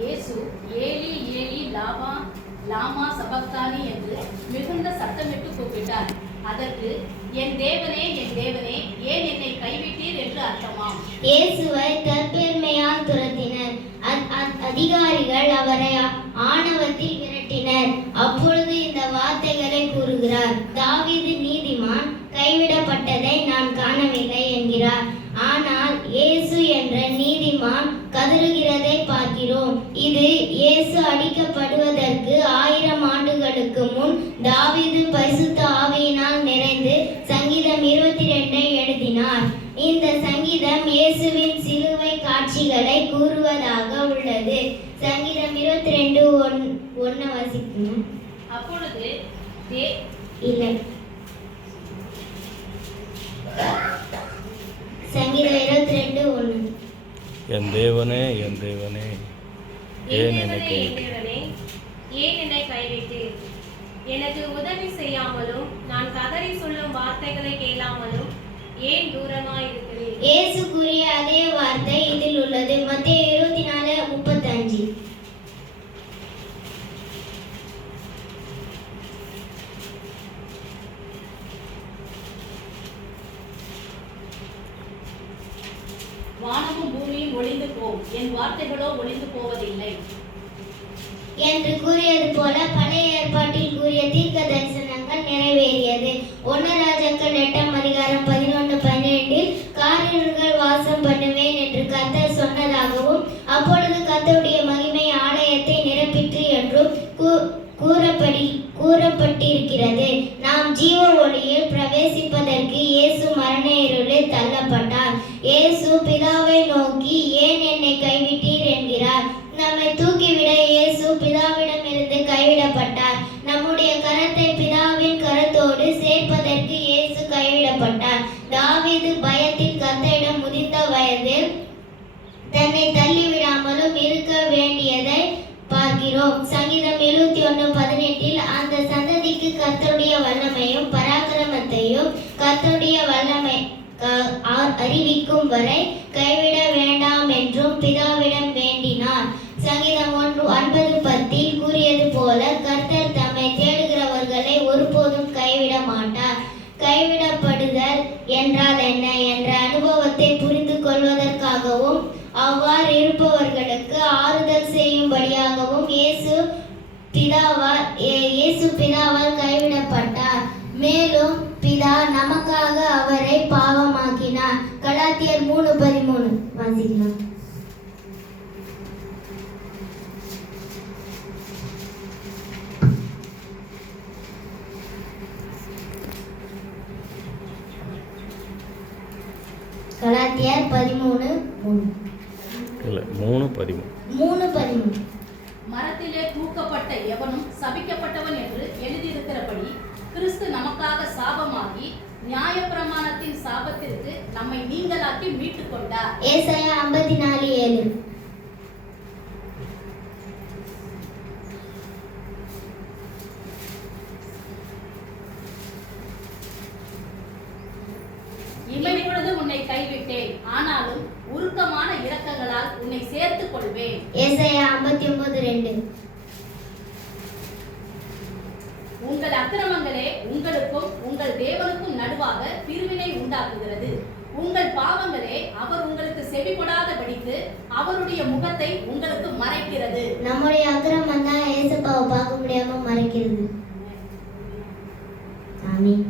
இயேசு Eli Eli லாமா லாமா சபக்தானி என்று மிகுந்த சத்தமிட்டு கூப்பிட்டார். அதற்கு, என் தேவனே ஏன் என்னை கைவிட்டீர் என்று அர்த்தமாம். இயேசுவை தற்பெருமையால் துரத்தினர். அதிகாரிகள் அவரை ஆணவத்தில் விரட்டினர். அப்பொழுது இந்த வார்த்தைகளை கூறுகிறார்: தாவீது நீதிமான் கைவிடப்பட்டதை நான் காணவில்லை என்கிறார். ஆனால் இயேசு என்ற நீதிமான் கதறுகிறதை பார்க்கிறோம். இது இயேசு அடிக்கப்படுவதற்கு 1000 ஆண்டுகளுக்கு முன் தாவீது பரிசுத்த ஆவியினால் நிறைந்து சங்கீதம் 22 எழுதினார். இந்த சங்கீதம் இயேசுவின் சிலுவை காட்சிகளை கூறுவதாக உள்ளது. சங்கீதம் 22:1 வாசிக்கணும். அப்பொழுது இல்லை, சங்கீதம் 22:1. என் தேவனே ஏன் என்னை கைவிட்டீர்? எனக்கு உதவி செய்யாமலும் நான் கதறி சொல்லும் வார்த்தைகளை கேளாமலும் ஏன் தூரமாய் இருக்கிறீர்? இயேசு கூறிய அதே வார்த்தை இதில் உள்ளது. மத்தேயு 24:35. வானமும் பூமியும் ஒளிந்து போம், என் வார்த்தைகளோ ஒளிந்து போவதில்லை என்று கூறியது போல பழைய ஏற்பாட்டில் கூறிய தீர்க்க தரிசனங்கள் நிறைவேறியது. 1 ராஜாக்கள் 8:11-12 காரிருள்கள் வாசம் பண்ணுவேன் என்று கர்த்தர் சொன்னதாகவும், அப்பொழுது கர்த்தருடைய மகிமை ஆலயத்தை நிரப்பிற்று என்றும் கூறப்பட்டிருக்கிறது. நாம் ஜீவ ஒளியில் பிரவேசிப்பதற்கு இயேசு மரண இருளில் தள்ளப்பட்டார். இயேசு பிதாவை நோக்கி, ஏன் என்னை கைவிட்டீர் என்கிறார். நம்மை தூக்கிவிட இயேசு பிதாவிடமிருந்து கைவிடப்பட்டார். நம்முடைய கரத்தை பிதாவின் கரத்தோடு சேர்ப்பதற்கு இயேசு கைவிடப்பட்டார். தாவீது பயத்தில் கர்த்தரிடம் முதிர்ந்த வயதில் தன்னை தள்ளிவிடாமலும் இருக்க வேண்டியதை பார்க்கிறோம். சங்கீதம் 71:18 அந்த சந்ததிக்கு கர்த்தருடைய வல்லமையும் பராக்கிரமத்தையும் கர்த்தருடைய வல்லமை அறிவிக்கும் வரை கைவிட வேண்டாம் என்றும் பிதாவிடம் வேண்டினார். சங்கீதம் 9:10 கூறியது போல கர்த்தர் தம்மை தேடுகிறவர்களை ஒருபோதும் கைவிட மாட்டார். கைவிடப்படுதல் என்றால் என்ன என்ற அனுபவத்தை புரிந்து கொள்வதற்காகவும் அவ்வாறு இருப்பவர்களுக்கு ஆறுதல் செய்யும்படியாகவும் இயேசு பிதாவால் கைவிடப்பட்டார். மேலும் பிதா நமக்காக அவரை பாவமாக்கினார். கலாத்தியர் 3:13 வாசிக்கலாம். கலாத்தியர் 13:13. மரத்திலே தூக்கப்பட்ட எவனும் சபிக்கப்பட்டவன் என்று எழுதியிருக்கிறபடி கிறிஸ்து நமக்காக சாபமாகி நியாயப்பிரமாணத்தின் சாபத்திற்கு நம்மை நீங்களாக்கி மீட்டுக் கொண்டார். ஏசாயா 54:7. இமைப்பொழுது உன்னை கைவிட்டேன், ஆனாலும் உருக்கமான இரக்கங்களால் உன்னை சேர்த்துக் கொள்வேன். ஏசாயா 59:2. உங்கள் அக்கிரமங்களே உங்களுக்கும் உங்கள் தேவனுக்கும் நடுவாக பிரிவினை உண்டாக்குகிறது. உங்கள் பாவங்களே அவர் உங்களுக்கு செவிப்படாதபடிக்கு அவருடைய முகத்தை உங்களுக்கு மறைக்கிறது. நம்முடைய அக்கிரமம் தான் இயேசுவை பார்க்க முடியாம மறைக்கிறது. ஆமென்.